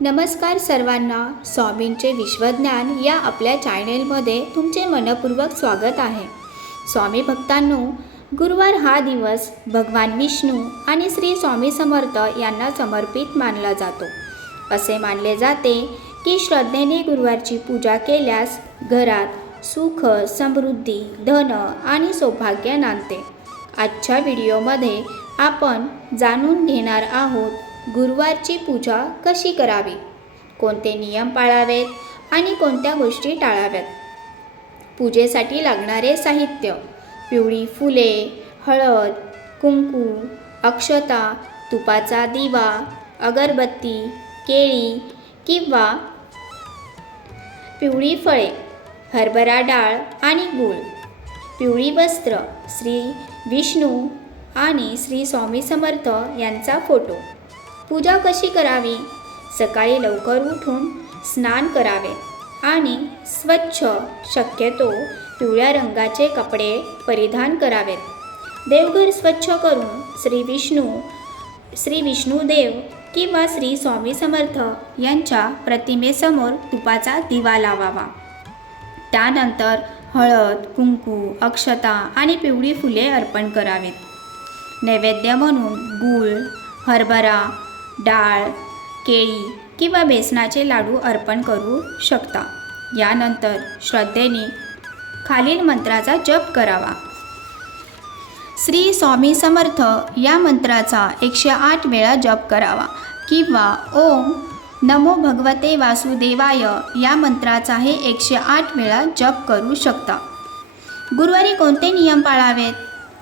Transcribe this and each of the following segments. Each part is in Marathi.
नमस्कार सर्वांना. स्वामींचे विश्वज्ञान या आपल्या चॅनेलमध्ये तुमचे मनपूर्वक स्वागत आहे. स्वामी भक्तांनो, गुरुवार हा दिवस भगवान विष्णू आणि श्री स्वामी समर्थ यांना समर्पित मानला जातो. असे मानले जाते की श्रद्धेने गुरुवारची पूजा केल्यास घरात सुख, समृद्धी, धन आणि सौभाग्य नांदते. आजच्या व्हिडिओमध्ये आपण जाणून घेणार आहोत गुरुवारची पूजा कशी करावी, कोणते नियम पाळावेत आणि कोणत्या गोष्टी टाळाव्यात. पूजेसाठी लागणारे साहित्य: पिवळी फुले, हळद, कुंकू, अक्षता, तुपाचा दिवा, अगरबत्ती, केळी किंवा पिवळी फळे, हरभरा डाळ आणि गूळ, पिवळी वस्त्र, श्री विष्णू आणि श्री स्वामी समर्थ यांचा फोटो. पूजा कशी करावी? सकाळी लवकर उठून स्नान करावे आणि स्वच्छ, शक्यतो पिवळ्या रंगाचे कपडे परिधान करावेत. देवघर स्वच्छ करून श्री विष्णुदेव किंवा श्री स्वामी समर्थ यांच्या प्रतिमेसमोर तुपाचा दिवा लावावा. त्यानंतर हळद, कुंकू, अक्षता आणि पिवळी फुले अर्पण करावीत. नैवेद्य म्हणून गूळ, हरभरा डाळ, केळी किंवा बेसनाचे लाडू अर्पण करू शकता. यानंतर श्रद्धेने खालील मंत्राचा जप करावा. श्री स्वामी समर्थ या मंत्राचा 108 वेळा जप करावा किंवा ओम नमो भगवते वासुदेवाय या मंत्राचाही 108 वेळा जप करू शकता. गुरुवारी कोणते नियम पाळावेत?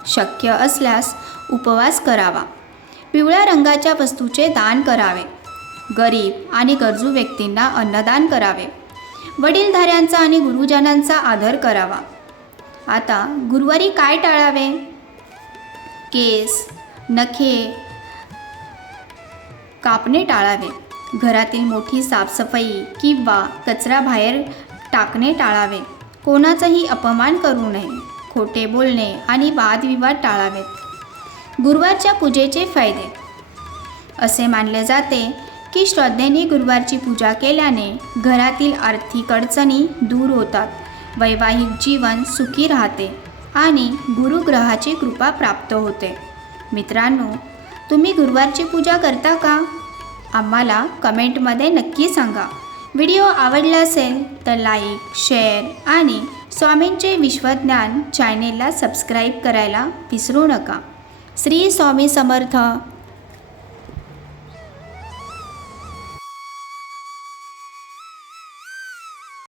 शक्य असल्यास उपवास करावा. पिवळ्या रंगाच्या वस्तूचे दान करावे. गरीब आणि गरजू व्यक्तींना अन्नदान करावे. वडीलधाऱ्यांचा आणि गुरुजनांचा आदर करावा. आता गुरुवारी काय टाळावे? केस, नखे कापणे टाळावे. घरातील मोठी साफसफाई किंवा कचरा बाहेर टाकणे टाळावे. कोणाचाही अपमान करू नये. खोटे बोलणे आणि वादविवाद टाळावेत. गुरुवारच्या पूजेचे फायदे: असे मानले जाते की श्रद्धेने गुरुवारची पूजा केल्याने घरातील आर्थिक अडचणी दूर होतात, वैवाहिक जीवन सुखी राहते आणि गुरुग्रहाची कृपा प्राप्त होते. मित्रांनो, तुम्ही गुरुवारची पूजा करता का? आम्हाला कमेंटमध्ये नक्की सांगा. व्हिडिओ आवडला असेल तर लाईक, शेअर आणि स्वामींचे विश्वज्ञान चॅनेलला सबस्क्राईब करायला विसरू नका. श्री स्वामी समर्थ.